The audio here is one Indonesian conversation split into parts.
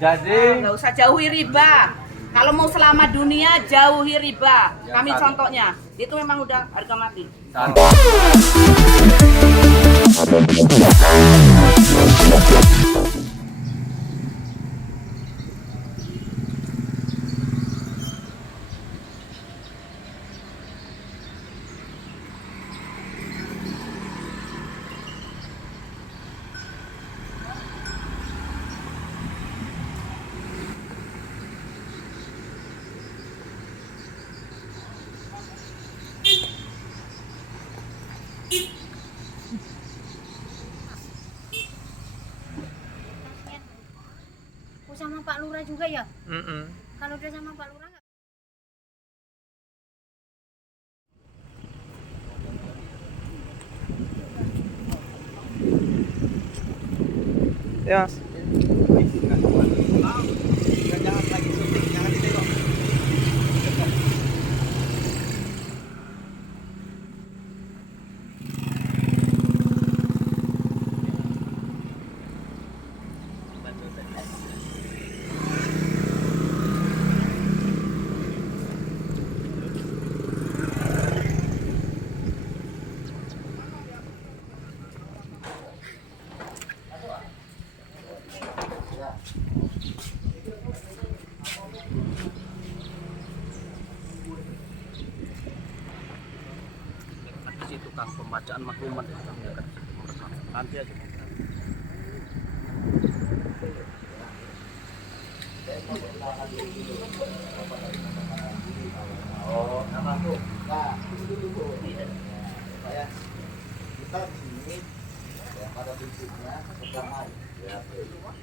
Jadi nggak usah jauhi riba. Kalau mau selamat dunia, jauhi riba. Kami contohnya, itu memang udah harga mati. Sama Pak Lurah juga ya? Kalau udah sama Pak Lurah nggak? ya Mas. Si tukang pembacaan maklumat nanti aja. Oh, nama tuh. Nah, itu dulu. Saya kita di sini ya, pada prinsipnya berdamai. Ya,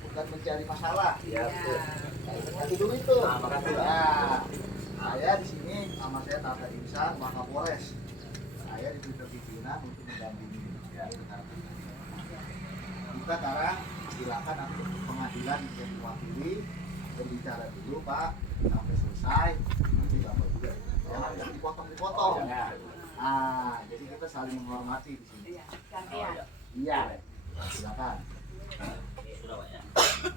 bukan mencari masalah. Ya, betul. Nah, dulu itu. Nah, makasih. Ya, saya di sini nama saya Tata Insan, Wakapolres. Saya diberi pimpinan untuk mendampingi. Ya, benar. Kita sekarang silakan nanti pengadilan yang diwakili berbicara dulu Pak sampai selesai nanti Bapak juga jangan dipotong-dipotong. Ah, jadi kita saling menghormati di sini. Iya. Silakan. Sudah Pak ya.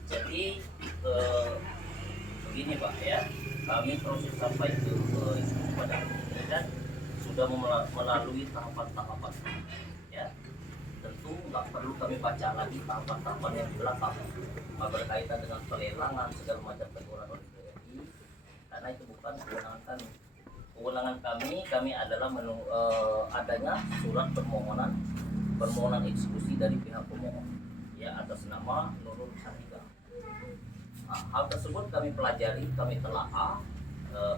Jadi begini Pak ya, kami proses sampai ke pada dan sudah melalui tahapan-tahapan ya. Tentu nggak perlu kami baca lagi tahapan-tahapan yang di belakang berkaitan dengan pelelangan segala macam teguran oleh TNI, karena itu bukan kewenangan kami. Kewenangan kami adalah adanya surat permohonan eksekusi dari pihak pemohon ya atas nama Nurul Sahika. Nah, hal tersebut kami pelajari, kami telaah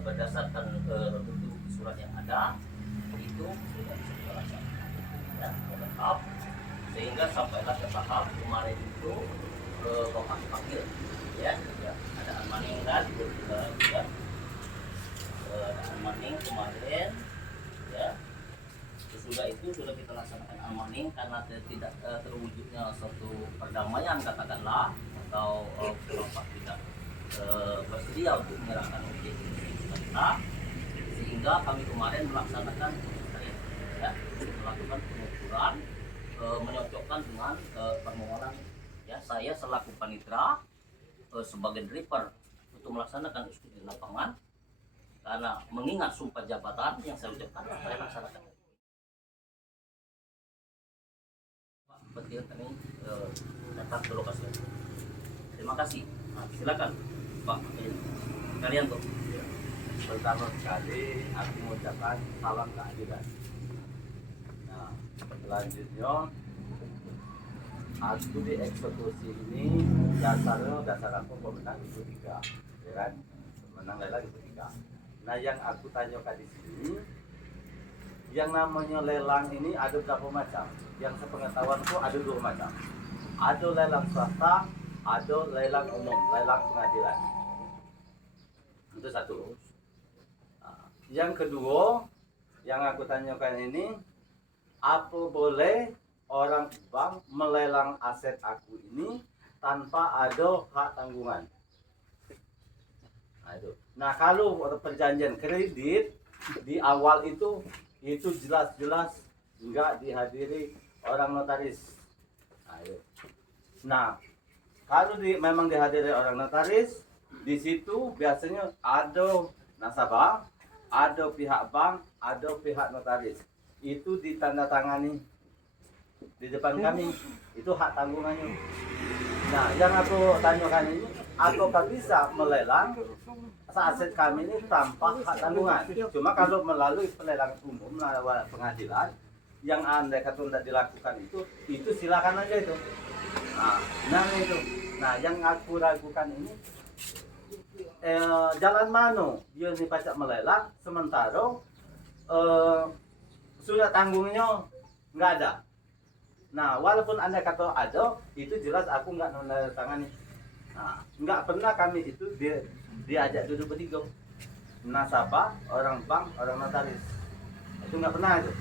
berdasarkan bukti surat yang ada itu sudah bisa kita laksanakan ya, lengkap sehingga sampailah ke tahap kemarin itu lokasi panggil ya, ada Almaning kan juga ada Almaning kemarin ya. Sesudah itu sudah kita laksanakan Almaning karena tidak terwujudnya suatu perdamaian katakanlah atau Bapak tidak bersedia untuk menyerahkan objek kita, sehingga kami kemarin melaksanakan ya, melakukan pengukuran menyocokkan dengan permohonan ya, saya selaku panitra sebagai driver untuk melaksanakan eksekusi di lapangan karena mengingat sumpah jabatan yang saya ucapkan saya laksanakan. Pak, betul kami datang ke lokasi. Terima kasih. Nah, silakan Pak, kalian tuh. Pertama sekali aku mengucapkan salam keadilan. Nah, selanjutnya aku dieksekusi ini dasar aku pemenang itu 3, ya kan? Pemenang lelang itu 3. Nah, yang aku tanyakan di sini, yang namanya lelang ini ada berapa macam? Yang sepengetahuanku ada 2 macam. Ada lelang swasta, ada lelang umum, lelang pengadilan. Itu satu. Yang kedua, yang aku tanyakan ini, apa boleh orang bank melelang aset aku ini tanpa ada hak tanggungan? Nah, kalau perjanjian kredit di awal itu jelas-jelas nggak dihadiri orang notaris. Nah, Kalau memang dihadiri orang notaris, di situ biasanya ada nasabah, ada pihak bank, ada pihak notaris. Itu ditandatangani di depan kami. Itu hak tanggungannya. Nah, yang aku tanyakan ini, apakah bisa melelang aset kami ini tanpa hak tanggungan? Cuma kalau melalui pelelangan umum, melalui pengadilan, yang andai kata tidak dilakukan itu silakan aja itu. Nah itu. Nah, yang aku ragukan ini, jalan mana dia ini pajak melelang, sementara surat tanggungnya nggak ada. Nah, walaupun anda kata ada, itu jelas aku nggak menandatangani. Nah, nggak pernah kami itu diajak duduk bertiga, nasabah, orang bank, orang notaris. Itu nggak pernah itu.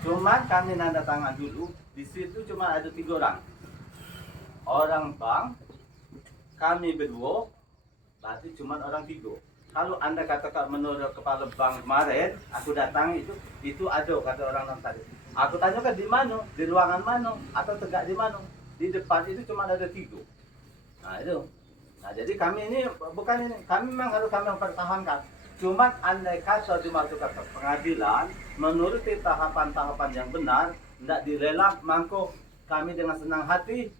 Cuman kami nanda tangan dulu, di situ cuma ada 3 orang. Orang bank, kami berdua, berarti cuma orang 3. Kalau anda katakan menurut kepala bank kemarin, aku datang itu ada kata orang notaris. Aku tanyakan di mana, di ruangan mana, atau tegak di mana. Di depan itu cuma ada 3. Nah itu. Nah jadi kami ini bukan ini, kami memang harus kami mempertahankan. Cuman andai kata dimasukkan ke pengadilan, menurut tahapan-tahapan yang benar, tidak dilelang, mangko kami dengan senang hati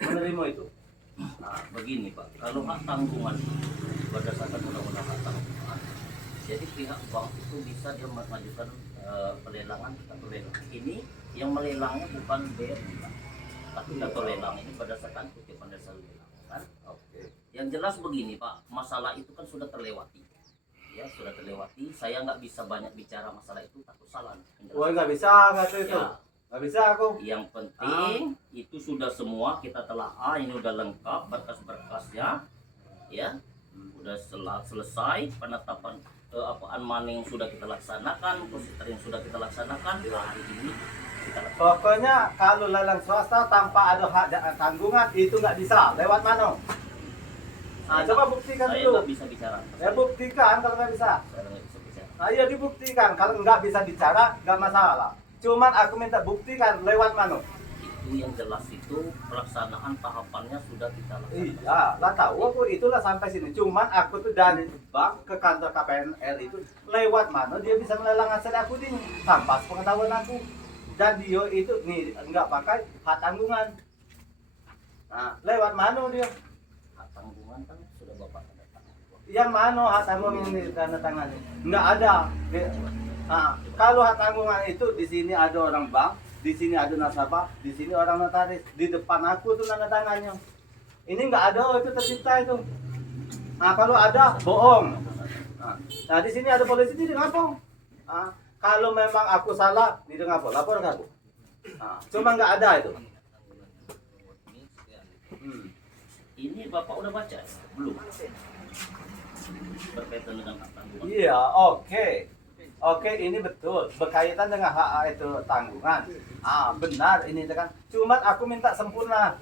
menerima itu. Nah, begini Pak, kalau hak tanggungan berdasarkan undang-undang hak tanggungan, jadi pihak bank itu bisa dia mengajukan pelelangan atau lelang. Ini yang melelangnya bukan BRI, Pak, tapi atau lelang ini berdasarkan kutipan dasar lelang, kan? Oke. Yang jelas begini Pak, masalah itu kan sudah terlewati. Ya, sudah terlewati. Saya nggak bisa banyak bicara masalah itu, takut salah. Wah, nggak bisa kata itu. Ya. Nggak bisa aku. Yang penting itu sudah semua kita telah ini udah lengkap berkas-berkasnya, ya, udah selesai penetapan apaan mana yang sudah kita laksanakan, prosedur yang sudah kita laksanakan hari ini kita laksanakan. Pokoknya kalau lelang swasta tanpa ada hak tanggungan itu nggak bisa. Lewat mana? Nah, coba buktikan Saya dulu. nggak bisa bicara. Ya buktikan kalau nggak bisa. Saya nggak bisa bicara. Nah, iya dibuktikan. Kalau nggak bisa bicara, nggak masalah. Cuman aku minta buktikan lewat mana. Itu yang jelas itu pelaksanaan tahapannya sudah kita laksanakan. Iya, lah tahu aku itulah sampai sini. Cuman aku tuh dari bank ke kantor KPNL itu lewat mana dia bisa melelang aset aku ini tanpa pengetahuan aku. Dan dia itu nih nggak pakai hak tanggungan. Nah, lewat mana dia? Hak tanggungan kan sudah Bapak tanda tangan. Yang mana hak tanggungan yang ditandatangani? Nggak ada. Nah, kalau hak tanggungan itu di sini ada orang bank, di sini ada nasabah, di sini orang notaris, di depan aku tuh tanda tangannya. Ini nggak ada, itu tercipta itu. Nah, kalau ada bohong. Nah, di sini ada polisi di ngapung. Nah, kalau memang aku salah, di ngapung, lapor ke aku. Nah, cuma nggak ada itu. Ini Bapak udah baca? Belum. Berkaitan dengan hak tanggungan. Iya, oke. Oke, ini betul berkaitan dengan hak itu tanggungan. Benar ini kan. Cuma aku minta sempurna.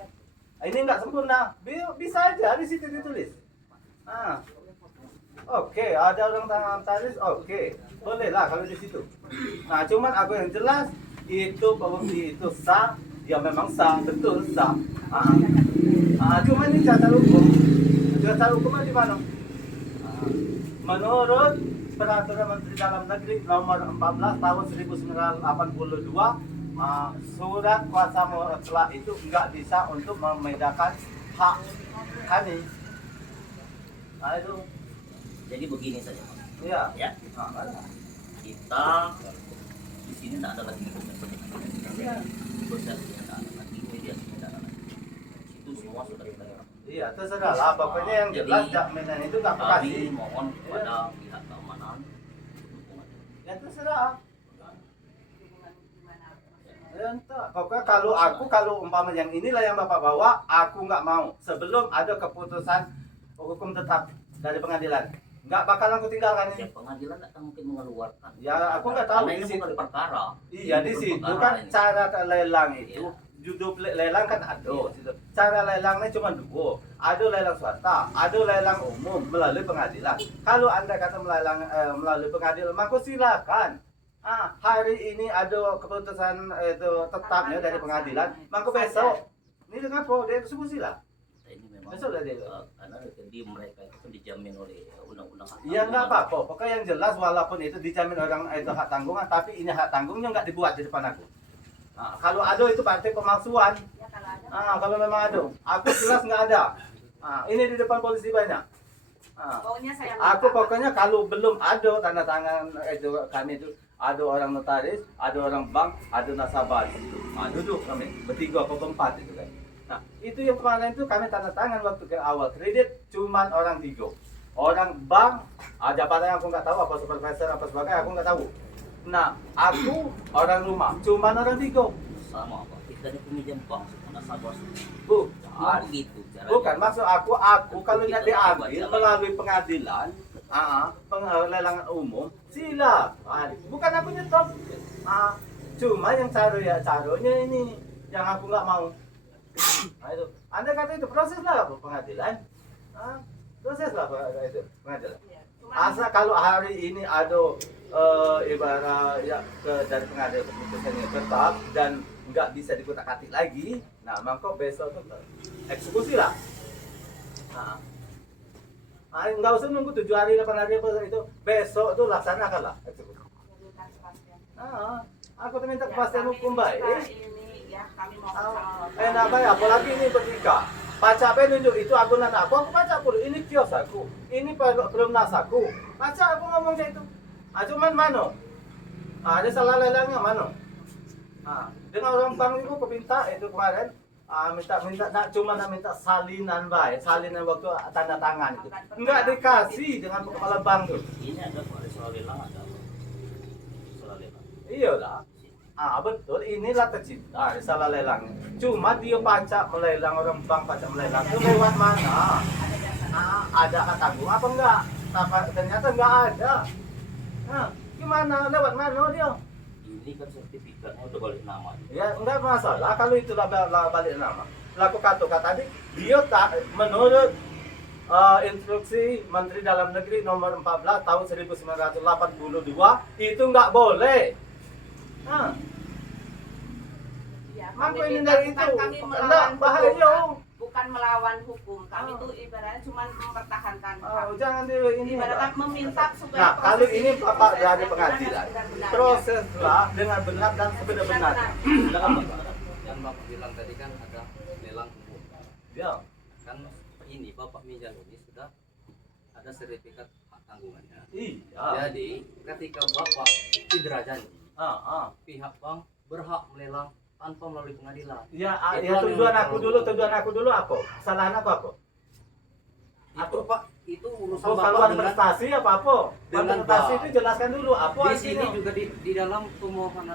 Ini enggak sempurna. Bisa aja di situ ditulis. Oke, ada orang tangan taris. Oke, boleh lah kalau di situ. Nah, cuman aku yang jelas itu bukti itu sah. Ya memang sah, betul sah. Cuma ini dasar hukum. Dasar hukumnya di mana? Menurut Peraturan Menteri Dalam Negeri Nomor 14 Tahun 1982, surat kuasa mutlak itu enggak bisa untuk membedakan hak kami. Nah itu. Jadi begini saja Pak. Iya. Ya. Kita di sini tidak ada lagi negosiasi. Negosiasinya tidak ada lagi, mediasinya tidak ada lagi. Itu semua sudah kita lakukan. Iya, terserah lah. Pokoknya yang Jadi, jelas jaminan itu tak Kami kasih. mohon kepada pihak keamanan dukungan. Ya terserah. Ya, entah. Pokoknya kalau umpama yang inilah yang Bapak bawa, aku nggak mau. Sebelum ada keputusan hukum tetap dari pengadilan, nggak bakalan aku tinggalkan Ya ini. pengadilan akan mungkin mengeluarkan. Ya aku nggak tahu Karena di ini situ. bukan perkara. Iya Ini di bukan situ perkara kan ini. cara lelang itu. Iya. Judul lelang kan ada. Situ. Cara lelangnya cuma 2. Ada lelang swasta, ada lelang umum melalui pengadilan. Kalau Anda kata melelang melalui pengadilan, maka silakan. Hari ini ada keputusan itu tetapnya dari pengadilan, maka besok ini dengan apa? Dia eksekusi lah. Ini memang Betul tadi. Karena di mereka itu kan dijamin oleh undang-undang hak Iya nggak tanggungan. apa-apa. Pokoknya yang jelas walaupun itu dijamin orang itu hak tanggungan, tapi ini hak tanggungnya nggak dibuat di depan aku. Nah, kalau ada itu partai pemalsuan. Ya kalau ada. Kalau memang ada, aku jelas nggak ada. Ini di depan polisi banyak. Pokoknya saya Aku pokoknya kalau belum ada tanda tangan itu kami itu ada orang notaris, ada orang bank, ada nasabah di situ. Duduk kami bertiga atau berempat itu kan. Nah, itu yang kemarin itu kami tanda tangan waktu ke awal kredit cuman orang 3. Orang bank, jabatannya aku nggak tahu apa supervisor apa sebagainya aku nggak tahu. Nah, aku orang rumah cuman orang 3. Sama Pak, kita ini peminjam bank sama nasabah. Bukan. Begitu caranya. Bukan maksud aku kalau nggak diambil melalui pengadilan, penglelangan umum, silakan. Bukan aku nyetop. Cuma yang caranya ini yang aku nggak mau. Itu. Anda kata itu proses lah pengadilan. Proses lah itu pengadilan. Asal kalau hari ini ada ibarat ya dari pengadilan keputusannya tetap dan nggak bisa dikutak-atik lagi, nah maka besok tuh eksekusi lah. Nggak usah nunggu 7 hari 8 hari apa itu, besok tuh laksanakanlah eksekusi. Aku tuh minta kepastian hukum baik. Ini ya kami mau Enak baik, apalagi ini bertika. Pajak penunjuk itu agunan aku pajak puluh. Ini kios aku, ini belum nas aku. Pajak aku ngomong kayak itu. Cuman mana? Ada salah lelangnya mana? Dengan orang bank itu minta itu kemarin minta salinan baik, salinan waktu tanda tangan itu. Enggak dikasih dengan kepala bank tuh. Ini ada Pak soal lelang ada. Soal lelang. Iya lah. Betul, inilah tercipta salah lelang. Cuma dia pajak melelang, orang bank pajak melelang itu lewat mana? Ada hak tanggung apa enggak? Ternyata enggak ada. Gimana? Lewat mana dia? Ini kan sertifikatnya udah balik nama. Ya enggak masalah kalau itu balik nama. Laku kata tadi dia tak menurut instruksi Menteri Dalam Negeri nomor 14 tahun 1982 itu enggak boleh. Ya, Maka kami ini minta, dari bukan itu kami enggak melawan bahaya. hukum, bukan melawan hukum. Kami tuh ibaratnya cuma mempertahankan hak. Jangan di ini. Ibaratnya meminta supaya Nah, kali proses ini Bapak proses dari yang pengadilan, benar-benar proseslah dengan benar dan sebenar-benarnya. Dalam yang Bapak bilang tadi kan ada lelang umum. Ya. Kan ini Bapak minjam ini sudah ada sertifikat hak tanggungannya. Iya. Jadi ketika Bapak cedera janji, pihak bank berhak melelang tanpa melalui pengadilan. Ya, tuduhan aku dulu apa? Kesalahan aku apa? Itu Pak, itu urusan Saluran Bapak dengan prestasi apa? dengan Prestasi bank. itu jelaskan dulu apa di sini artinya. juga di dalam pemohon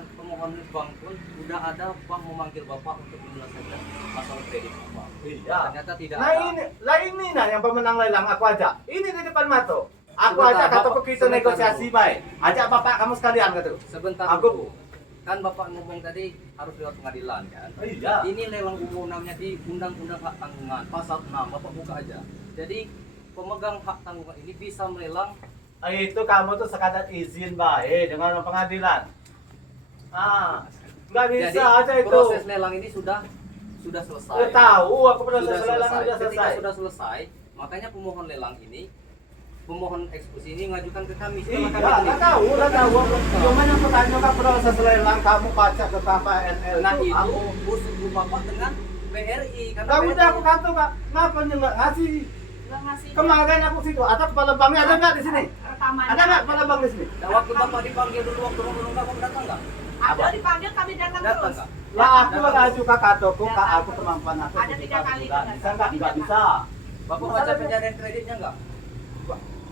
bank pun sudah ada bank memanggil Bapak untuk menyelesaikan masalah kredit Bapak. Iya. Ternyata tidak Nah ada. ini yang pemenang lelang aku ajak. Ini di depan mata. Aku Sebentar, ajak kata Bapak, kita sebentar negosiasi dulu. baik. Ajak bapak kamu sekalian kata. Sebentar Aku- dulu. Kan Bapak ngomong tadi harus lewat pengadilan kan. Iya. Ini lelang umum namanya di Undang-Undang Hak Tanggungan pasal 6. Bapak buka aja. Jadi pemegang hak tanggungan ini bisa melelang. Itu kamu tuh sekadar izin baik dengan pengadilan. Nggak bisa Jadi aja itu. proses lelang ini sudah selesai. Udah tahu aku proses Sudah lelang selesai. udah Ketika selesai. sudah selesai, makanya pemohon lelang ini, pemohon eksekusi ini mengajukan ke kami. Iya, Setelah kami nggak tahu. Cuma yang pertanyaan kan proses lelang kamu baca ke KPNL Nah itu itu aku. usul Bapak dengan BRI. Karena Kamu BRI udah aku kata kak, kenapa nggak ngasih? Nggak ngasih Kemarin aku situ, atau kepala banknya ada nggak di sini? rekamannya. Ada nggak kepala bank di sini? Nah, waktu Bapak dipanggil dulu, waktu menunggu Bapak datang nggak? Ada dipanggil kami datang Datang terus. nggak? Lah aku laju kak katoku, kak aku kemampuan aku. Ada 3 kali Nggak bisa, nggak bisa. Bapak Masa baca ada- pencarian kreditnya nggak?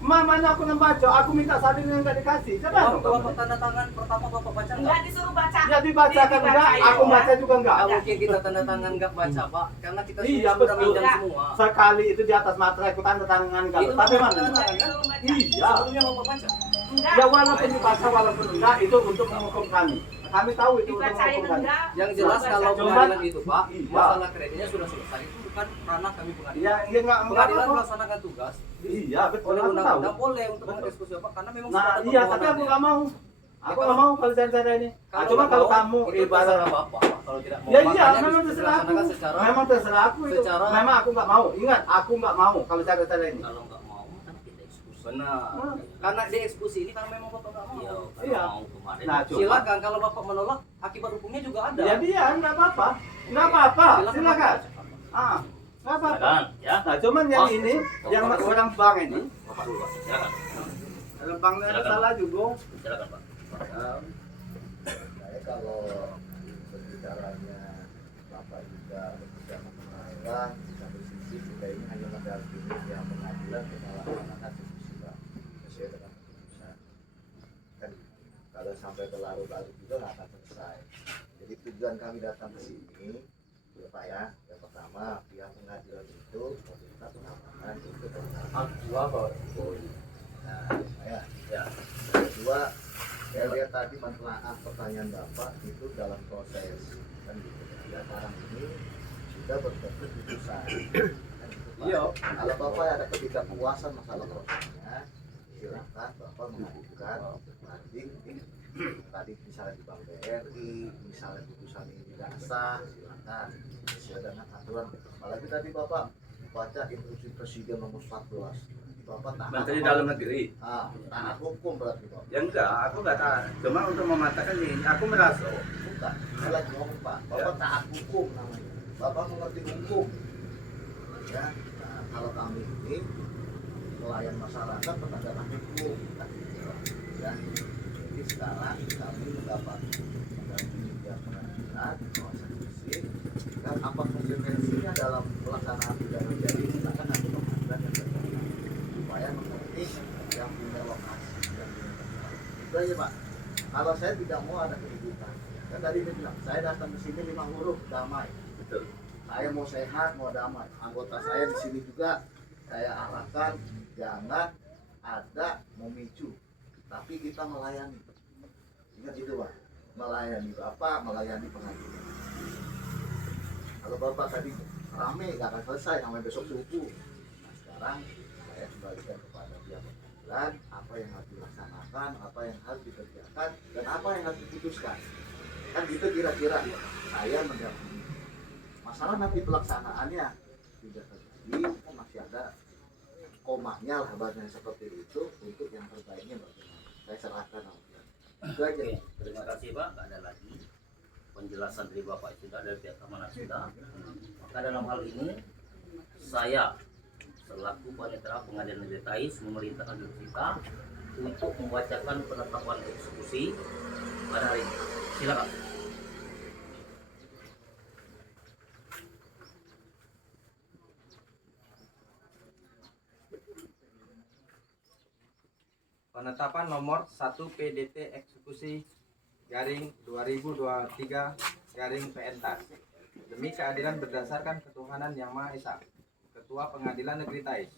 Mana aku membaca, aku minta salin yang nggak dikasih. Coba Waktu dong. Bapak tanda tangan pertama Bapak baca Enggak nggak? disuruh baca. Ya dibacakan enggak, aku baca juga enggak. Nggak mungkin kita tanda tangan nggak baca Pak, karena kita Iya, sudah betul. minjam Nggak. semua. Sekali itu di atas materai aku tanda tangan enggak. Itu Tapi Bapak mana? tanda tangan kan? Disuruh baca. Iya. Sebelumnya Bapak baca. Enggak. Ya walaupun dibaca walaupun enggak itu untuk menghukum kami. Kami tahu itu untuk Dibacain menghukum kami. enggak? Yang jelas Baca. kalau Cuman- pengadilan itu Pak, Iya. masalah kreditnya sudah selesai. Itu bukan ranah kami pengadilan. Iya enggak Pengadilan apa-apa. melaksanakan tugas Iya betul oleh aku tahu. undang-undang boleh untuk Betul. mendiskusi Bapak karena memang Nah sudah ada iya tapi aku permohonannya. nggak mau. Aku nggak mau kalau cara ini. Cuma kalau kamu itu ibarat terserah bapak kalau tidak mau. ya iya, Makanya memang terserah aku. dilaksanakan secara Memang terserah aku itu. secara- Memang aku nggak mau. Ingat, aku nggak mau kalau cara ini. kalau nggak mau kan kita eksekusi. Benar. Hmm. Karena dieksekusi ini karena memang bapak nggak mau. Iya, kalau Iya. mau kemarin. Nah, cuma Silakan kalau bapak menolak, akibat hukumnya juga ada. ya dia nggak apa-apa, nggak apa-apa. Silakan. Ah, nggak apa-apa. Silakan, ya. Nah, cuman yang ini, yang orang bank ini, Bapak dulu, Pak. Silakan. ada banknya ada Silakan. salah juga. Silakan, Pak. Saya kalau berbicaranya Bapak juga berbicara pengadilan, di satu sisi kita ini hanya mendampingi yang pengadilan melaksanakan eksekusi Pak, sesuai dengan keputusan. Kan kalau sampai berlarut-larut juga nggak akan selesai. Jadi tujuan kami datang ke sini, ya Pak ya, yang pertama pihak pengadilan itu meminta pengamanan untuk Nah, ya. Ya. Yang kedua, saya lihat tadi menelaah pertanyaan Bapak itu dalam proses kan gitu. Ya sekarang ini sudah berbentuk putusan. Kan gitu, Pak. Iya. Kalau Bapak ada ketidakpuasan masalah prosesnya, silakan Bapak mengajukan banding tadi misalnya di Bank BRI, misalnya putusan ini tidak sah, silakan sesuai dengan aturan. Apalagi tadi Bapak baca instruksi Presiden nomor 14. Bapak taat Menteri apa? Dalam Negeri. Taat hukum berarti Bapak. Ya enggak, aku nggak tahu. Cuma untuk mematakan ini, aku merasa Bukan, saya lagi ngomong Pak. Bapak taat hukum namanya. Bapak mengerti hukum. Ya, nah, kalau kami ini pelayan masyarakat penegakan hukum, kan gitu. Ya, jadi sekarang kami mendapat mendampingi pihak pengadilan, proses fisik, dan apa konsekuensinya dalam pelaksanaan pidana. Jadi kita kan ada pengadilan yang berbeda supaya mengerti yang punya lokasi dan punya tempat. Itu aja Pak. Kalau saya tidak mau ada keributan, kan tadi dia bilang saya datang ke sini 5 huruf damai. betul. Saya mau sehat, mau damai. Anggota saya di sini juga saya arahkan jangan ada memicu, tapi kita melayani. Ingat itu Pak, melayani Bapak, melayani pengadilan. Kalau Bapak tadi rame nggak akan selesai sampai besok subuh. Nah sekarang saya kembalikan kepada pihak pengadilan apa yang harus dilaksanakan, apa yang harus dikerjakan, dan apa yang harus diputuskan. Kan gitu kira-kira saya mendampingi. Masalah nanti pelaksanaannya tidak terjadi, kan masih ada komanya lah bahasanya seperti itu untuk yang terbaiknya bagaimana. Saya serahkan sama pihak. Itu aja. Oke, terima kasih Pak. Nggak ada lagi penjelasan dari Bapak sudah, dari pihak keamanan sudah. Maka dalam hal ini saya selaku panitera Pengadilan Negeri Tais memerintahkan kita untuk membacakan penetapan eksekusi pada hari ini. Silakan. Penetapan nomor 1 PDT eksekusi garing 2023 garing PNTAS demi keadilan berdasarkan ketuhanan yang Maha Esa. Ketua Pengadilan Negeri Tais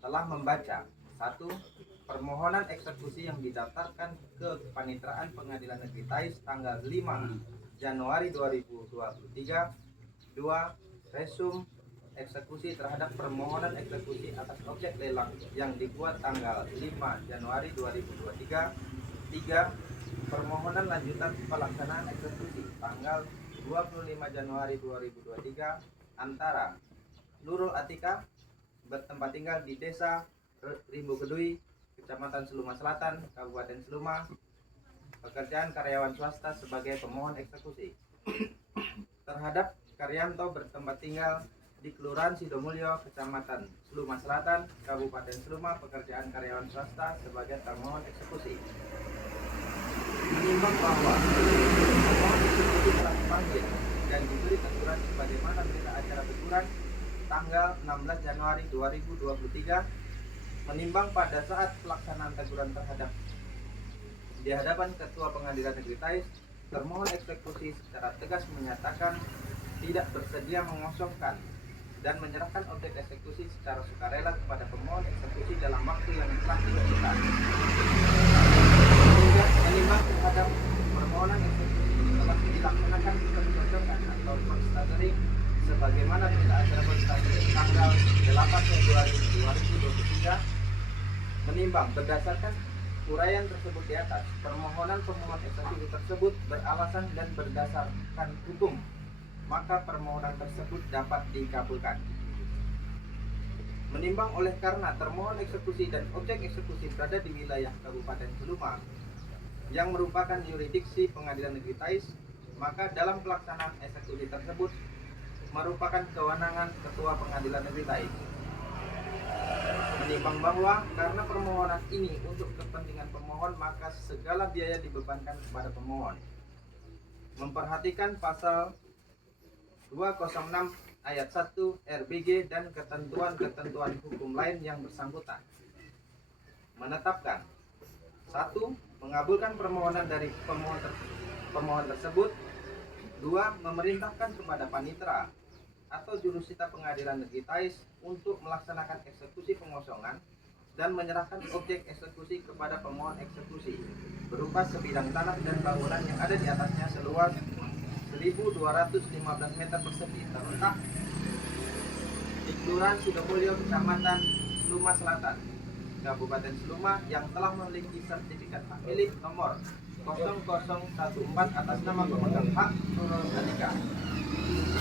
telah membaca 1. Permohonan eksekusi yang didaftarkan ke Kepanitraan Pengadilan Negeri Tais tanggal 5 Januari 2023. 2. Resum eksekusi terhadap permohonan eksekusi atas objek lelang yang dibuat tanggal 5 Januari 2023. 3. Permohonan lanjutan pelaksanaan eksekusi tanggal 25 Januari 2023 antara Nurul Atika bertempat tinggal di Desa Rimbu Kedui, Kecamatan Seluma Selatan, Kabupaten Seluma, pekerjaan karyawan swasta sebagai pemohon eksekusi. Terhadap Karyanto bertempat tinggal di Kelurahan Sidomulyo, Kecamatan Seluma Selatan, Kabupaten Seluma, pekerjaan karyawan swasta sebagai termohon eksekusi. Menimbang bahwa pemohon eksekusi telah dipanggil dan diberi teguran sebagaimana berita acara teguran tanggal 16 Januari 2023, menimbang pada saat pelaksanaan teguran terhadap di hadapan Ketua Pengadilan Negeri Tais, termohon eksekusi secara tegas menyatakan tidak bersedia mengosongkan dan menyerahkan objek eksekusi secara sukarela kepada pemohon eksekusi dalam waktu yang telah ditentukan. Menimbang terhadap permohonan eksekusi telah dilaksanakan pencocokan atau constantering sebagaimana berita acara konstantering tanggal 8 Februari 2023, menimbang berdasarkan uraian tersebut di atas, permohonan pemohon eksekusi tersebut beralasan dan berdasarkan hukum, maka permohonan tersebut dapat dikabulkan. Menimbang oleh karena termohon eksekusi dan objek eksekusi berada di wilayah Kabupaten Seluma yang merupakan yurisdiksi Pengadilan Negeri Tais, maka dalam pelaksanaan eksekusi tersebut merupakan kewenangan Ketua Pengadilan Negeri Tais. Menimbang bahwa karena permohonan ini untuk kepentingan pemohon, maka segala biaya dibebankan kepada pemohon. Memperhatikan pasal 206 ayat 1 RBG dan ketentuan-ketentuan hukum lain yang bersangkutan. Menetapkan 1. Mengabulkan permohonan dari pemohon tersebut. 2. Memerintahkan kepada panitera atau jurusita Pengadilan Negeri Tais untuk melaksanakan eksekusi pengosongan dan menyerahkan objek eksekusi kepada pemohon eksekusi berupa sebidang tanah dan bangunan yang ada di atasnya seluas 1.215 meter persegi terletak di Kelurahan Sidomulyo, Kecamatan Seluma Selatan, Kabupaten Seluma, yang telah memiliki sertifikat hak milik nomor 0014 atas nama pemegang hak Nurul Andika.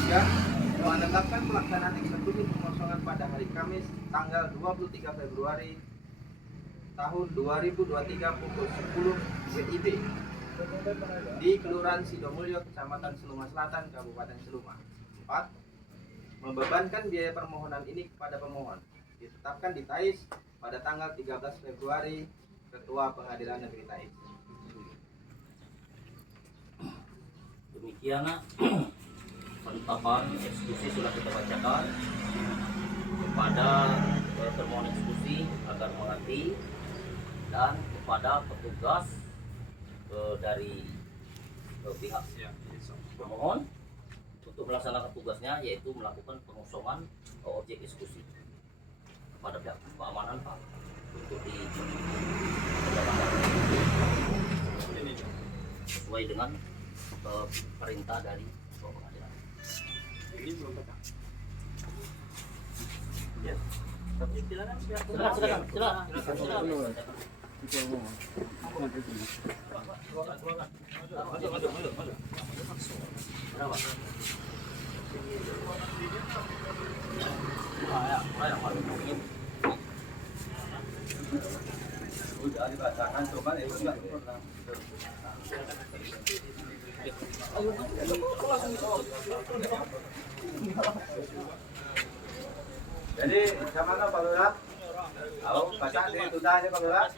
3. Menetapkan pelaksanaan eksekusi pengosongan pada hari Kamis tanggal 23 Februari tahun 2023 pukul 10 WIB di Kelurahan Sidomulyo, Kecamatan Seluma Selatan, Kabupaten Seluma. 4. Membebankan biaya permohonan ini kepada pemohon. Ditetapkan di Tais pada tanggal 13 Februari Ketua Pengadilan Negeri Tais. Demikian penetapan eksekusi sudah kita bacakan kepada termohon eksekusi agar mengerti, dan kepada petugas dari pihak pemohon untuk melaksanakan tugasnya, yaitu melakukan pengosongan objek eksekusi kepada pihak keamanan Pak untuk sesuai dengan perintah dari pengadilan. Ini belum baca. Ya. Tapi silakan. Berapa? Udah dibacakan, coba itu enggak pernah. Jadi sama Pak Lurah? Halo, baca ditunda aja Pak Lurah.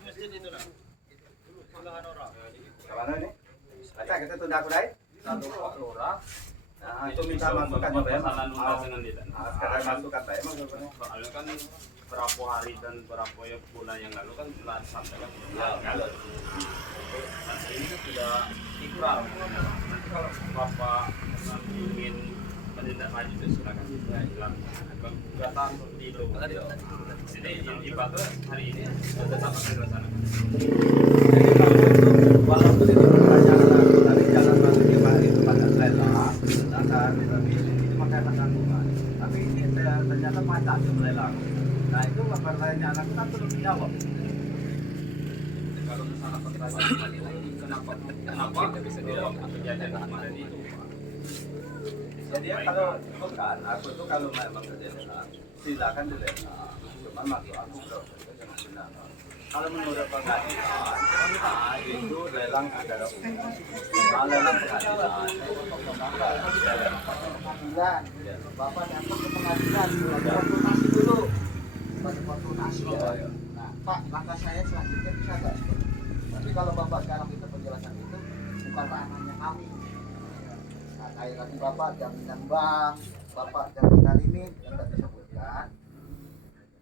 Kemana nih? Baca kita tunda kulai. Satu Pak Lurah. Nah, itu minta masukan ya, Pak. Sekarang masukan Pak. Emang soalnya kan berapa hari dan berapa bulan yang lalu kan telah disampaikan. kalau Ini kan sudah ikrar. Nanti kalau Bapak ingin menindaklanjuti silakan bilang gugatan di itu. Jadi ibadah hari ini sudah dapat dilaksanakan. jadi kalau itu walaupun itu perpanjangan tapi jalan masuknya Pak itu pada lelang, sedangkan itu pakai tanggungan. Tapi ini ternyata macet lelang. Nah itu pertanyaan aku kan belum dijawab. Kalau misalnya pertanyaan ini kenapa tidak bisa dijawab kejadian kemarin itu? Jadi ya kalau bukan aku tuh kalau memang kerjaan silakan dilelang. Cuma maksud aku prosesnya yang benar. Kalau menurut pengadilan, itu lelang adalah umum. Kalau lelang pengadilan, Pengadilan, Bapak datang ke pengadilan, konsultasi dulu, baca konsultasi ya. Nah, Pak, langkah saya selanjutnya bisa nggak? Tapi kalau Bapak sekarang itu penjelasan itu bukan ranahnya kami. Nah, kayak tadi Bapak jaminan bank, Bapak jaminan ini yang tadi disebutkan.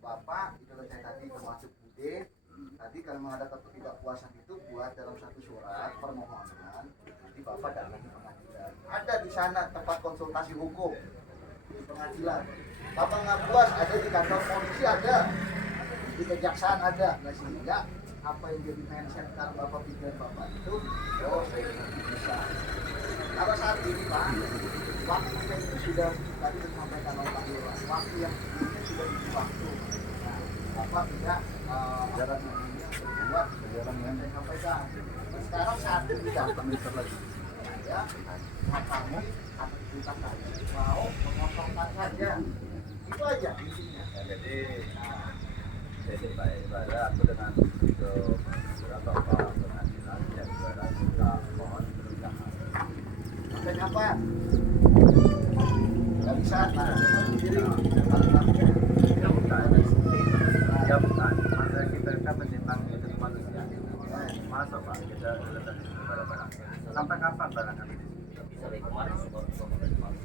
Bapak itu saya tadi termasuk Bude. Tadi kalau memang ada ketidakpuasan itu buat dalam satu surat permohonan, nanti Bapak datang ke pengadilan. Ada di sana tempat konsultasi hukum di pengadilan. Bapak nggak puas, ada di kantor polisi, ada di kejaksaan, ada. Nah, sehingga apa yang jadi mention sekarang Bapak pikiran Bapak itu, oh saya bisa. Kalau saat ini Pak, waktunya itu sudah tadi disampaikan oleh Pak Lurah, waktu yang ini sudah di waktu. Nah, Bapak tidak ajaran ini buat ajaran yang saya sampaikan. Nah, sekarang saat ini tidak lagi. Ya, kamu atau kita tadi mau mengosongkan saja. Itu aja intinya. Ya, jadi baik ibadah aku dengan itu beberapa pengadilan yang kita mohon perubahan. Sampai kapan? Nggak bisa. Sendiri. Ya bukan, masa kita kan menimbang itu manusia. Masa Pak kita letak barang-barang. Sampai kapan barang kami di sini? Bisa dari kemarin sudah dari kemarin.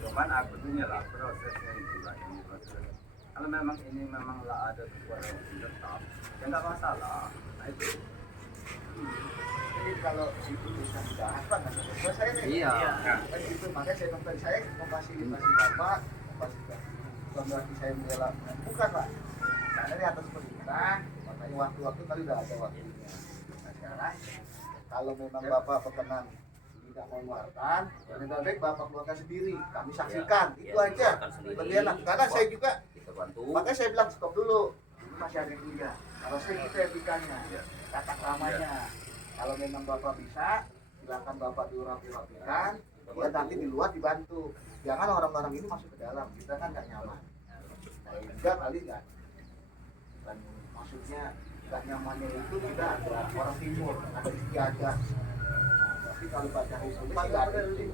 Cuman aku punya lah prosesnya itu lah ini proses. Kalau memang ini memanglah ada sesuatu yang tetap, ya nggak masalah. Nah itu. Jadi kalau itu bisa dibahas Pak, nggak selesai nih. Iya. Kan gitu, makanya saya bilang saya memfasilitasi Bapak, memfasilitasi. Bukan berarti saya membela, bukan Pak. Karena ini atas perintah, makanya waktu-waktu kali udah ada waktunya. Nah sekarang, kalau memang Bapak berkenan tidak mengeluarkan, ya lebih baik Bapak keluarkan sendiri, kami saksikan, itu aja. Lebih enak, karena saya juga, Kita bantu. makanya saya bilang stop dulu, ini masih ada yang liga. Kalau saya itu etikanya, tata keramanya. Kalau memang Bapak bisa, silakan Bapak dirapi-rapikan, ya nanti di luar dibantu. Jangan orang-orang ini masuk ke dalam, kita kan nggak nyaman. Nah, juga kali nggak. Dan maksudnya nggak nyamannya itu tidak ada orang timur, ada istiadat. Nah, tapi kalau baca hukum itu nggak ada itu.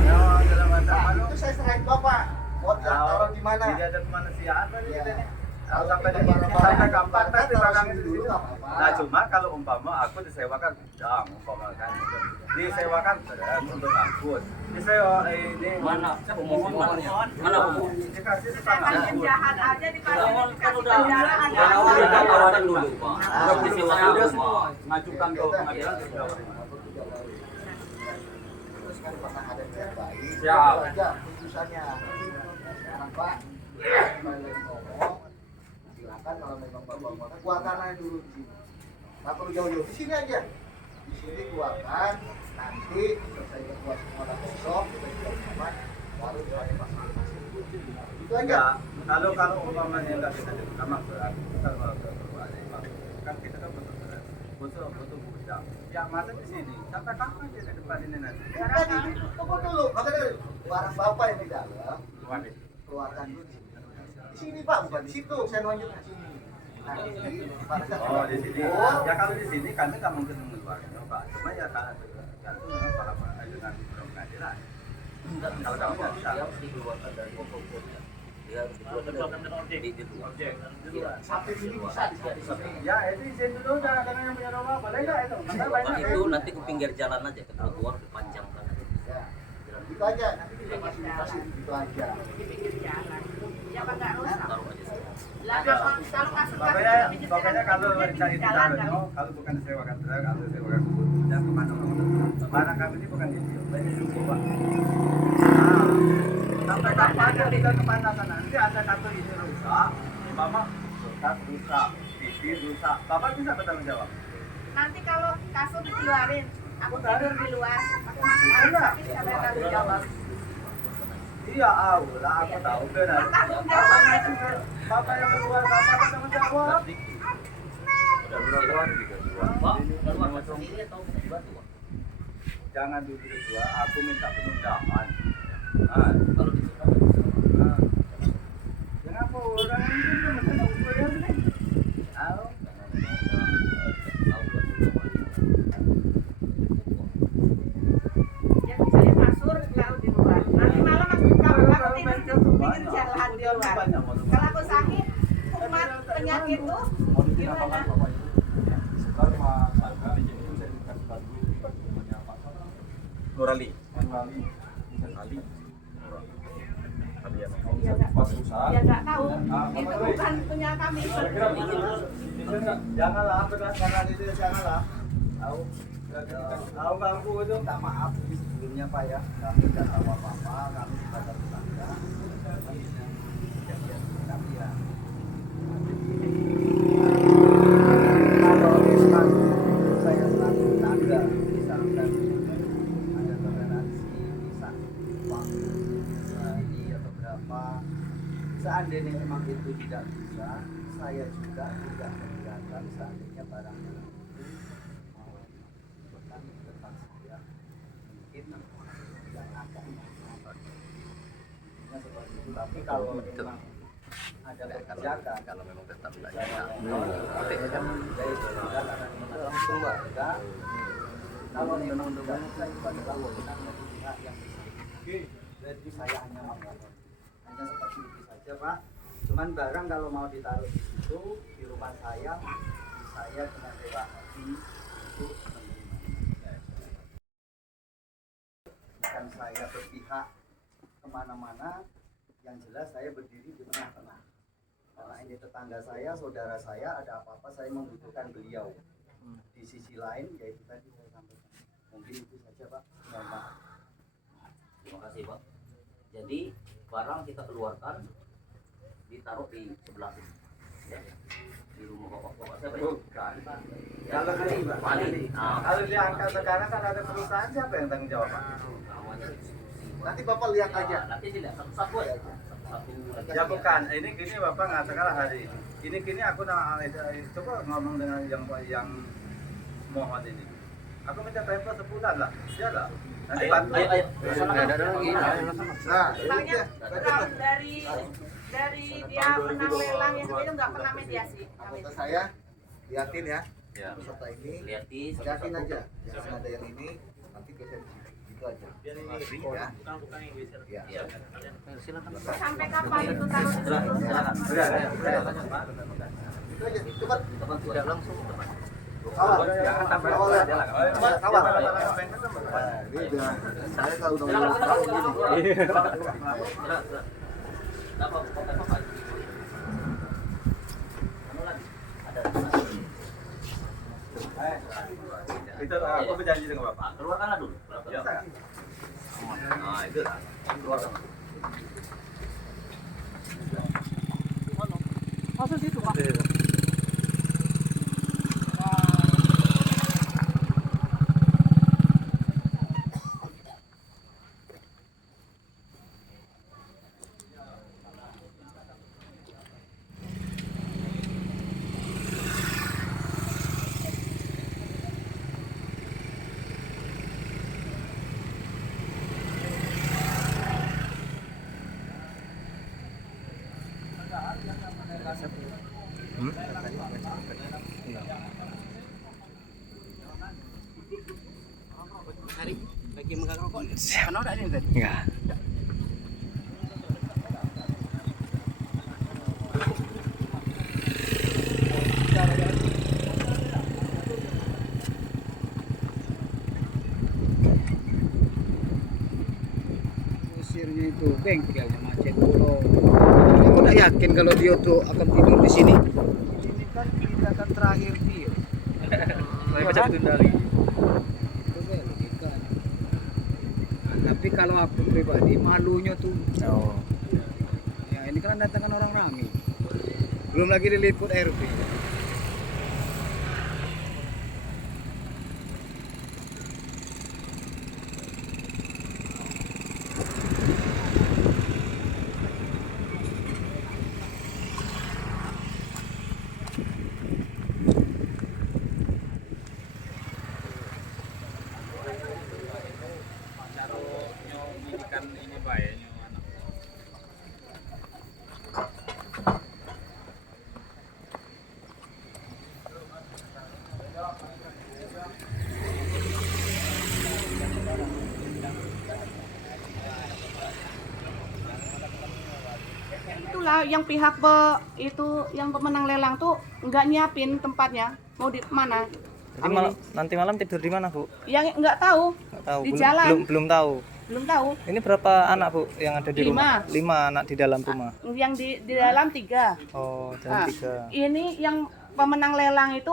Nah, itu saya serahin Bapak. Mau taruh di mana? Tidak ada kemanusiaan tadi Ya. kita nih. Sampai Sampai kapan kan di belakang sini itu. dulu nggak apa-apa. Nah cuma kalau umpama aku disewakan bidang umpama kan disewakan berat untuk angkut disewa ini Mana pemohon mana pemohon? dikasih Setan setengah penjahat aja Pemohon kan dikasih udah penjara udah tawaran dulu Pak. Udah udah disewakan semua semua. ngajukan ke pengadilan sudah Terus kan pernah ada yang baik. Siap. Itu aja putusannya. Nah, sekarang Pak, kembali lagi ngomong. Silakan kalau memang Bapak mau, keluarkan aja dulu di sini. Nggak perlu jauh-jauh, di sini aja. Di sini keluarkan, nanti selesai keluar semua dan kosong, kita juga aman, baru dipakai fasilitasi. Itu aja. ya kalau umpamanya nggak bisa ditambah berat kalau kan kita kan butuh bidang ya masa di sini sampai kapan dia di depan ini nanti Tadi, tunggu dulu, makanya barang Bapak yang di dalam, waduh keluarkan dulu di sini. Di sini Pak, bukan di situ, saya nunjuk di sini. Nah, ini pada saat oh di sini Oh, ya kalau di sini kami nggak mungkin mengeluarkan Pak cuma ya karena tergantung dengan para dengan pengadilan kalau kamu nggak bisa Dia harus dikeluarkan dari pokoknya. Dia harus dikeluarkan dari di luar. Iya. sampai sini bisa di sini. ya itu izin dulu dah karena yang punya rumah boleh nggak itu maka banyak Nah, itu nanti ke pinggir jalan aja ke trotoar dipanjangkan aja. Ya, itu aja, nanti kita fasilitasi itu aja. di pinggir jalan. Ya Pak nggak rusak. Taruh aja semua. Lah kalau kasus Makanya kalau cari di dalam kalau bukan disewakan truk atau disewakan kubur dan kemana barang kami ini bukan itu banyak cukup Pak. Nah, sampai kapan dia kita kemana sana nanti ada satu ini rusak, Bapak rusak, TV rusak, Bapak bisa bertanggung jawab. nanti kalau kasus dikeluarin, aku tidur di luar, aku masuk rumah sakit siapa yang tanggung jawab? Iya, lah aku tahu kan. Tanggung jawab. Bapak yang keluar, Bapak bertanggung jawab. Udah berapa juga dua. Pak, keluarkan sendiri atau bisa dibantu Pak? Jangan dulu dua, aku minta penundaan. Kalau gitu kan. Kenapa orang ini kan mengenal ukuran nih? Tahu? Ya misalnya masur kalau di luar. Nanti malam aku kalau aku tidur di pinggir jalan di luar. Kalau aku sakit, kumat penyakit tuh gimana? Nurali. Ya nggak tahu, itu bukan punya kami. Janganlah berdasarkan itu janganlah. Tahu ganggu itu. Minta maaf ini sebelumnya Pak ya, kami tidak tahu apa-apa, kami sebagai tetangga, kami kami ya. Kalau Islam saya selaku tetangga, bisa seandainya memang itu tidak bisa, saya juga tidak membiarkan seandainya barangnya itu mau bukan tentang saya mungkin yang akan seperti itu. Tapi kalau memang ada kebijakan Kalau memang tetap tidak langsung warga, kalau memang tidak bisa itu adalah wewenang dari pihak yang bersangkutan. Jadi saya hanya mengatakan hanya seperti itu saja Pak. Cuman barang kalau mau ditaruh di situ di rumah saya dengan rela hati itu menerima. Bukan saya berpihak kemana-mana, yang jelas saya berdiri di tengah-tengah. Karena ini tetangga saya, saudara saya, ada apa-apa saya membutuhkan beliau. Di sisi lain, yaitu tadi saya sampaikan. Mungkin itu saja Pak. Mohon maaf. Terima kasih Pak. Jadi barang kita keluarkan, ditaruh di sebelah sini, ya. Di rumah bapak-bapak siapa ya? Bukan. Kalau ini Pak, kalau diangkat sekarang kan ada perusahaan, siapa yang tanggung jawab Pak? Namanya Nanti Bapak lihat aja. nanti dilihat satu-satu aja. Satu-satu. Ya bukan, ini gini Bapak nggak sekarang hari ini gini aku coba ngomong dengan yang mohon ini. Aku minta tempo sebulan lah, ya lah. Nanti bantu. Ayo. Nah, Soalnya dari dia menang lelang yang itu nggak pernah mediasi. anggota saya liatin ya. Ya. Peserta ini Lihatin liatin satu-satu. aja. Jangan ada yang ini nanti geser di sini. Gitu aja. Ya. Ya. Ya. Silakan. Sampai kapan itu taruh di situ? Silakan. Udah. Itu aja. Cepat. Kita bantu tidak langsung teman. Kawal. Kawal ya. Kawal. Kawal. Nah, ini udah saya kalau udah Silakan. tahu gini. Silakan. Apa apa? Anu lagi. Ada. Itu aku berjanji dengan Bapak. Keluarkanlah dulu. Ya. Nah, itu lah. Keluarkan. Enggak. Usirnya itu bengkelnya macet dulu. Aku tak yakin kalau dia tuh akan tidur di sini. Ini kan tindakan terakhir dia. Saya baca ditunda lagi. Itu kan logika. Nah, tapi kalau aku pribadi malunya tuh, Oh. ya ini kan datangkan orang ramai. Belum lagi diliput RP. ini baik anak. Itulah yang pihak itu yang pemenang lelang tuh nggak nyiapin tempatnya, mau di mana? Nanti malam tidur di mana, Bu? Yang nggak tahu, Nggak tahu. Di jalan. Belum tahu. belum tahu. Ini berapa anak, Bu, yang ada di rumah? 5 anak di dalam rumah. Yang di dalam 3. Oh, Nah, dan 3. ini yang pemenang lelang itu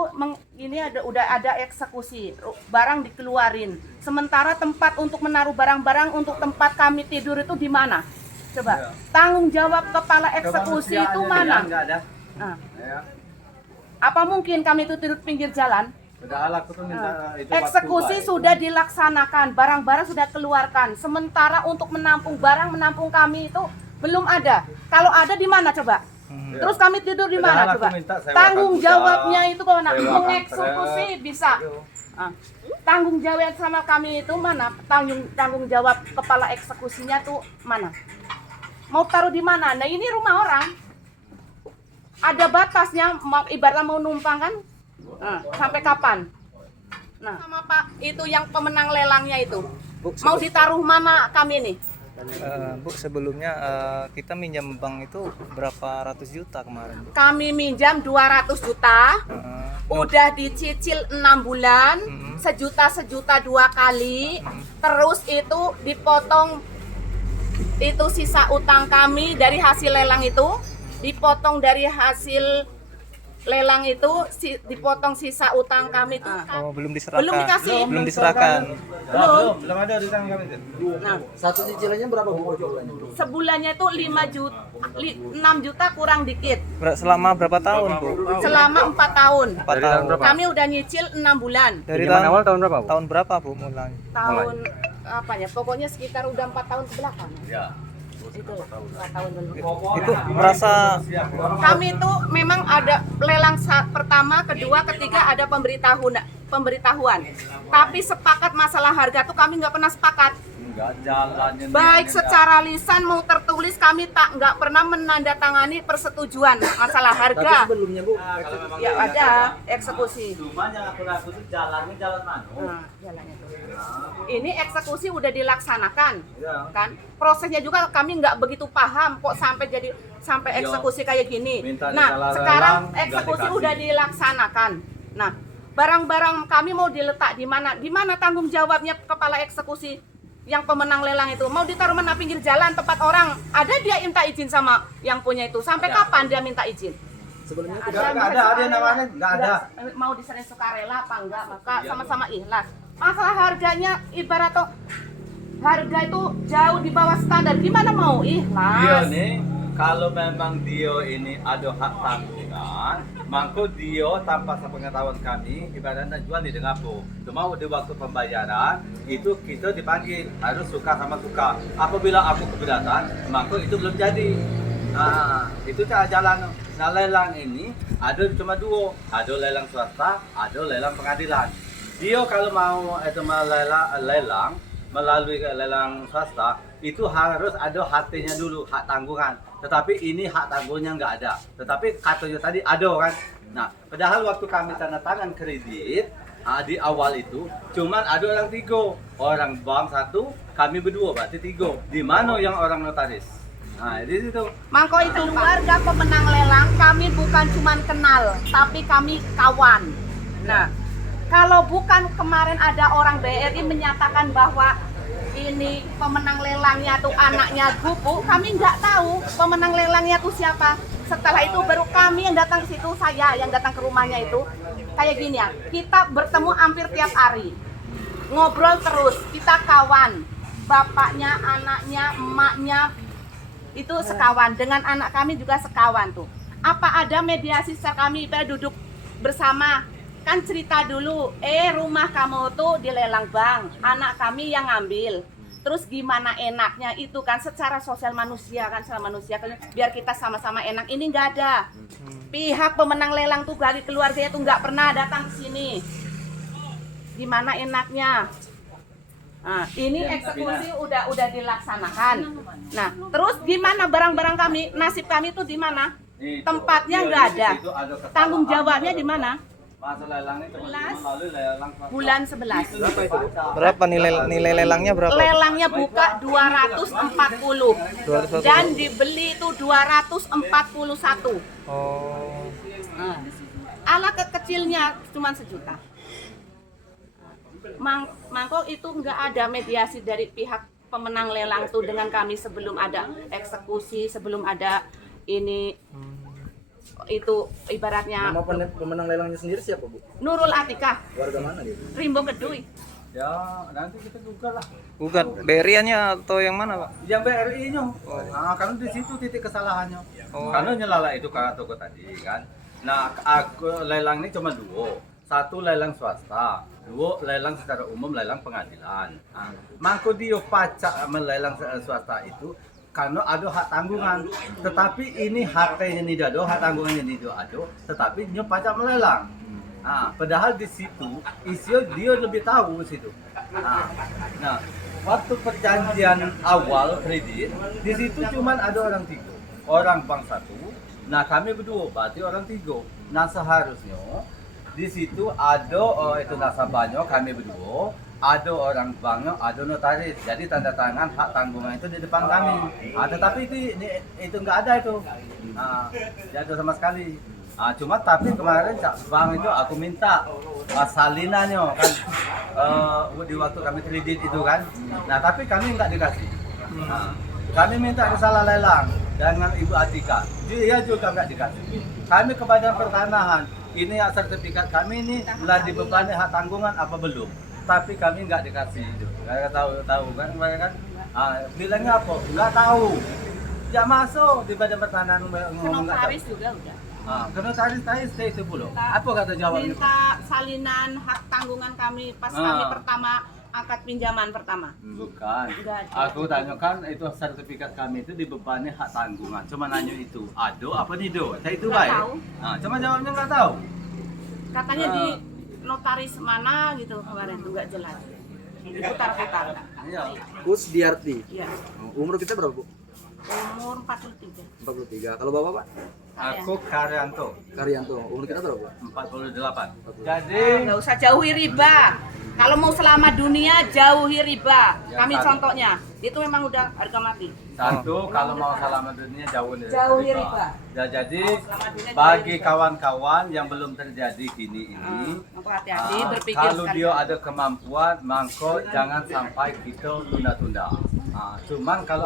ini udah ada eksekusi, barang dikeluarin. Sementara tempat untuk menaruh barang-barang untuk tempat kami tidur itu di mana? Coba tanggung jawab kepala eksekusi itu mana? Enggak ada. Nah, Ya. apa mungkin kami itu tidur pinggir jalan? Udah aku tuh minta itu Eksekusi waktu, Pak. sudah dilaksanakan, barang-barang sudah keluarkan. Sementara untuk menampung barang, menampung kami itu Belum ada. Kalau ada di mana coba? Terus kami tidur di mana Padahal aku coba? minta sewakan Tanggung gudang, jawabnya itu kemana? sewakan Mengeksekusi bisa. Ah, tanggung jawab sama kami itu mana? Tanggung jawab kepala eksekusinya tuh mana? Mau taruh di mana? Nah ini rumah orang. Ada batasnya, ibaratnya mau numpang kan? Nah, sampai kapan? Nah, sama Pak itu yang pemenang lelangnya itu. Bu, Mau ditaruh mana kami nih? Bu, sebelumnya kita minjam bank itu berapa ratus juta kemarin, Bu? Kami minjam 200 juta. Udah dicicil 6 bulan, sejuta 2 kali. Terus itu dipotong itu sisa utang kami dari hasil lelang itu, dipotong dari hasil lelang itu dipotong sisa utang kami itu. Oh, belum diserahkan. Belum dikasih. Belum diserahkan. Belum ada di tangan kami. Nah, Satu cicilannya berapa Bu? sebulannya itu 6 juta kurang dikit. Selama berapa tahun, Bu? Selama 4 tahun. 4 tahun. Kami udah nyicil 6 bulan. Dari tahun berapa, Bu? Tahun berapa, Bu, mulai? Tahun apa ya? Pokoknya sekitar udah 4 tahun ke belakang. Ya. Itu 4 tahun dulu. Itu merasa Kami itu memang ada lelang pertama, kedua, ketiga ada pemberitahuan. Tapi sepakat masalah harga tuh kami nggak pernah sepakat. Enggak jalannya. Baik secara lisan mau tertulis kami nggak pernah menandatangani persetujuan masalah harga. Sebelumnya Bu, Ya ada eksekusi. Cuma yang aku ragu itu jalannya jalan mana? Nah, jalannya tuh. Ini eksekusi udah dilaksanakan, Ya. kan? Prosesnya juga kami nggak begitu paham kok sampai eksekusi kayak gini. Minta Nah, dilelang, sekarang nggak eksekusi dikasih. udah dilaksanakan. Nah, barang-barang kami mau diletak di mana? Di mana tanggung jawabnya kepala eksekusi yang pemenang lelang itu? Mau ditaruh mana? Pinggir jalan tempat orang? Ada dia minta izin sama yang punya itu? Sampai kapan dia minta izin? sebelumnya Enggak ada namanya, enggak ada. Mau diserahin sukarela apa enggak, maka sama-sama ikhlas. Masalah harganya ibarat tuh harga itu jauh di bawah standar, gimana mau Dia ikhlas? nih kalau memang dia ini ada hak tanggungan, maka dia tanpa sepengetahuan kami ibaratnya jual di Dengapo. Cuma di waktu pembayaran itu kita dipanggil harus suka sama suka. Apabila aku keberatan, maka itu belum jadi. Nah, itu cara jalan. Nah, lelang ini ada cuma dua, ada lelang swasta, ada lelang pengadilan. Dia kalau mau itu lelang melalui lelang swasta itu harus ada HT-nya dulu, hak tanggungan. Tetapi ini hak tanggungannya nggak ada. Tetapi katanya tadi ada kan. Nah, padahal waktu kami tanda tangan kredit di awal itu cuman ada orang 3, orang bank 1, kami berdua berarti 3. Di mana yang orang notaris? Nah, di situ. Mangko itu keluarga pemenang lelang kami bukan cuman kenal, tapi kami kawan. Nah, kalau bukan kemarin ada orang BRI menyatakan bahwa ini pemenang lelangnya tuh anaknya Gupu, kami nggak tahu pemenang lelangnya tuh siapa. Setelah itu baru kami yang datang ke situ, saya yang datang ke rumahnya itu. Kayak gini ya, kita bertemu hampir tiap hari. Ngobrol terus, kita kawan. Bapaknya, anaknya, emaknya, itu sekawan. Dengan anak kami juga sekawan tuh. Apa ada mediasi secara kami, kita duduk bersama. Kan cerita dulu, rumah kamu tuh dilelang bang, anak kami yang ngambil. Terus gimana enaknya itu kan secara sosial manusia kan, biar kita sama-sama enak. Ini nggak ada. Pihak pemenang lelang tuh dari keluarganya tuh nggak pernah datang ke sini. Gimana enaknya? Nah, ini eksekusi udah dilaksanakan. Nah, terus gimana barang-barang kami, nasib kami tuh di mana? Tempatnya nggak ada. Tanggung jawabnya di mana? Masa lelangnya cuma melalui lelang Bulan 11. berapa nilai lelangnya berapa? Lelangnya buka 240 dan dibeli itu 241. Oh. Ala kecilnya cuma 1 juta. Mangkok itu nggak ada mediasi dari pihak pemenang lelang tuh dengan kami sebelum ada eksekusi, sebelum ada ini itu ibaratnya. nama pemenang lelangnya sendiri siapa Bu? Nurul Atikah, Warga mana dia? Rimbo Kedui. Ya, nanti kita juga lah. Bukan BRI-nya atau yang mana, Pak? Yang BRI-nya. Nah, karena di situ titik kesalahannya. Karena nyelala itu kakak toko tadi kan. Nah, lelang ini cuma 2. 1 lelang swasta, 2 lelang secara umum, lelang pengadilan. Nah, mangko dia pacak melelang swasta itu karena ada hak tanggungan. Tetapi ini hartanya tidak ada, hak tanggungannya tidak ada, tetapi dia pajak melelang. Padahal di situ isu dia lebih tahu situ. Nah, waktu perjanjian awal kredit di situ cuma ada orang 3, orang bank 1. Nah, kami berdua berarti orang 3. Nah, seharusnya di situ ada itu nasabahnya kami berdua, ada orang banknya, ada notaris. Jadi tanda tangan hak tanggungan itu di depan kami. Tetapi itu nggak ada itu. Tidak ada sama sekali. Cuma tapi kemarin bank itu aku minta salinannya kan di waktu kami kredit itu kan. Nah, tapi kami nggak dikasih. Kami minta salah lelang dengan Ibu Atika. Dia juga nggak dikasih. Kami ke Badan Pertanahan. Ini sertifikat kami ini telah dibebani hak tanggungan apa belum? Tapi kami nggak dikasih itu. Mereka tahu kan mereka kan. Bilangnya apa? Nggak tahu. Ya masuk di Badan Pertanahan ngomong nggak tahu. Notaris juga udah. Ke notaris stay itu pula. Apa kata jawabnya? Minta salinan hak tanggungan kami pas kami pertama angkat pinjaman pertama. Bukan. Enggak ada. Aku tanyakan itu sertifikat kami itu dibebani hak tanggungan. Cuma nanya itu. Ado apa nido? Saya itu Nggak baik. tahu. Cuma jawabnya nggak tahu. Katanya di notaris mana gitu kemarin tuh nggak jelas. Diputar-putar. Iya. Kus Diarti. Iya. Umur kita berapa, Bu? Umur 43. 43. Kalau Bapak, Pak? Aku Karyanto, Karyanto. Umur kita berapa? 48. Nggak usah jauhi riba. Kalau mau selamat dunia jauhi riba. Yang Kami satu. contohnya itu memang udah harga mati. Satu, kalau mau selamat dunia Jauhi riba. Ya, jadi Selamat dunia, bagi jauhi riba. kawan-kawan yang belum terjadi gini ini, Untuk hati-hati berpikir kalau sekali. dia ada kemampuan, mangko jangan sampai kita tunda-tunda. Cuman kalau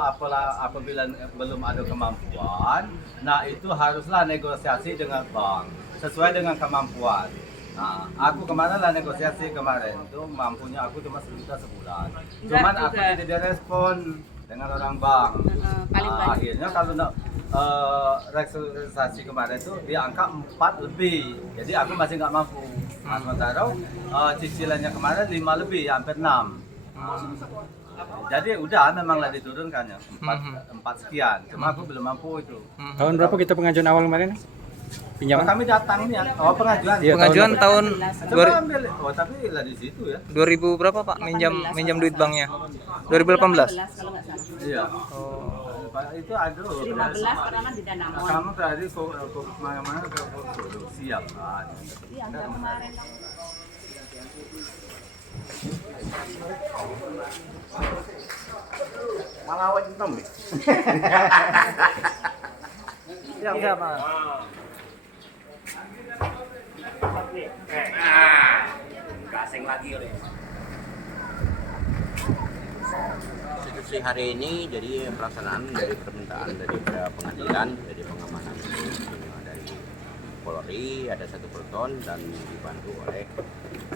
apabila belum ada kemampuan, nah itu haruslah negosiasi dengan bank sesuai dengan kemampuan. Aku kemarin lah negosiasi kemarin itu mampunya aku cuma 1 juta sebulan. Cuman Enggak aku juga. tidak direspon dengan orang bank. Paling banyak. Akhirnya kalau restrukturisasi kemarin itu dia angka 4 lebih. Jadi aku masih nggak mampu. Sementara cicilannya kemarin 5 lebih, hampir 6. Jadi udah memang lah diturunkannya 4 sekian. Cuma aku belum mampu itu. Tahun berapa kita pengajuan awal kemarin? Pinjaman? Kami datang nih ya. Pengajuan. Iya, Pengajuan tahun Coba ambil. Tapi lah di situ ya. 2000 berapa Pak minjam duit banknya? 2018. Kalau nggak salah. Iya. Oh. Itu ada. 15 pertama di Danamon. Kamu tadi ke mana-mana ke siap kan. Iya, yang kemarin. Malah awak hitam nih. Iya, Pak. Gasing lagi oleh. Institusi hari ini jadi pelaksanaan dari permintaan dari pengadilan, jadi pengamanan dari Polri ada 1 peleton dan dibantu oleh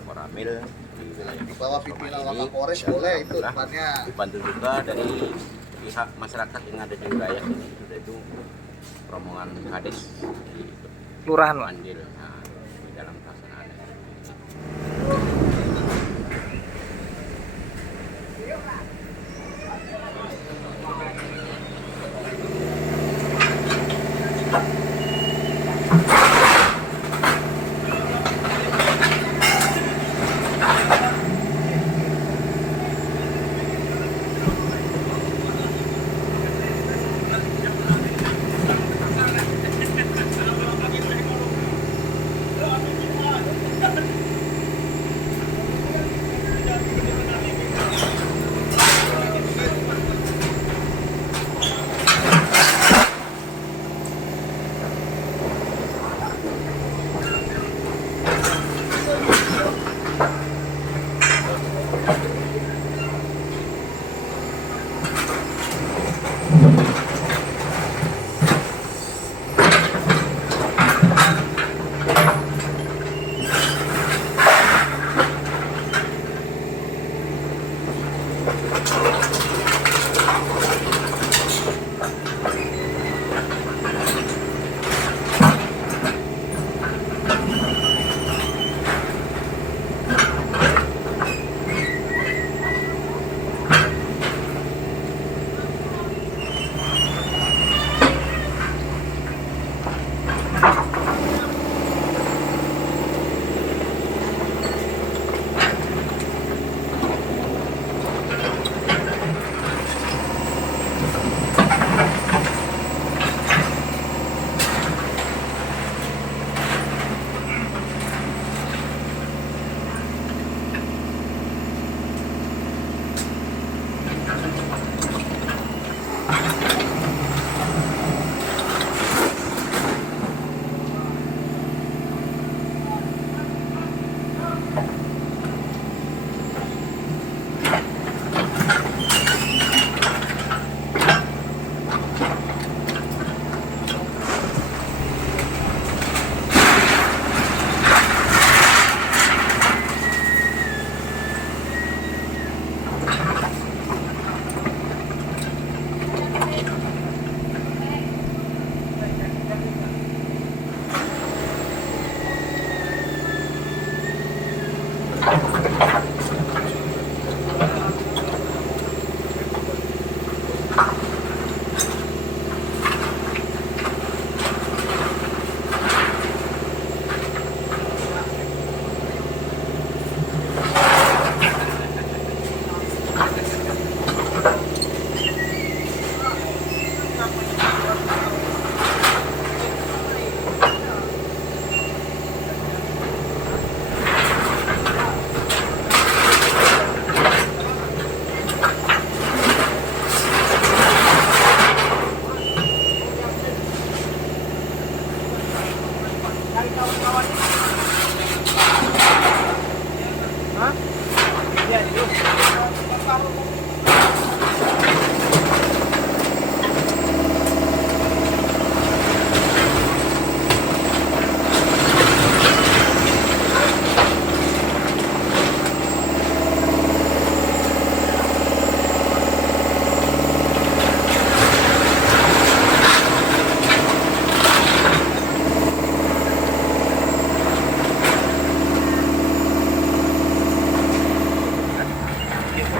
Koramil di wilayah Bawa pimpinan Lama Polres boleh itu Alhamdulillah. tempatnya. Dibantu juga dari pihak masyarakat yang ada di wilayah ini, yaitu rombongan Kades di Kelurahan, Pak. Andil di dalam pelaksanaan.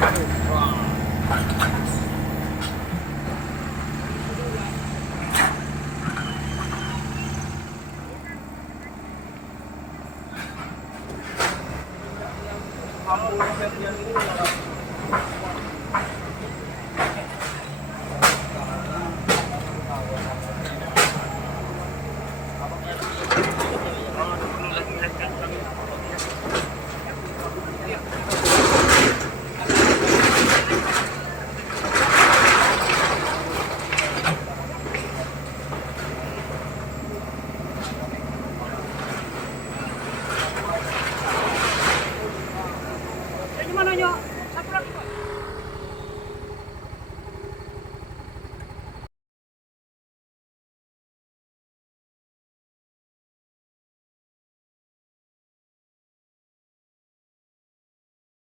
Wah.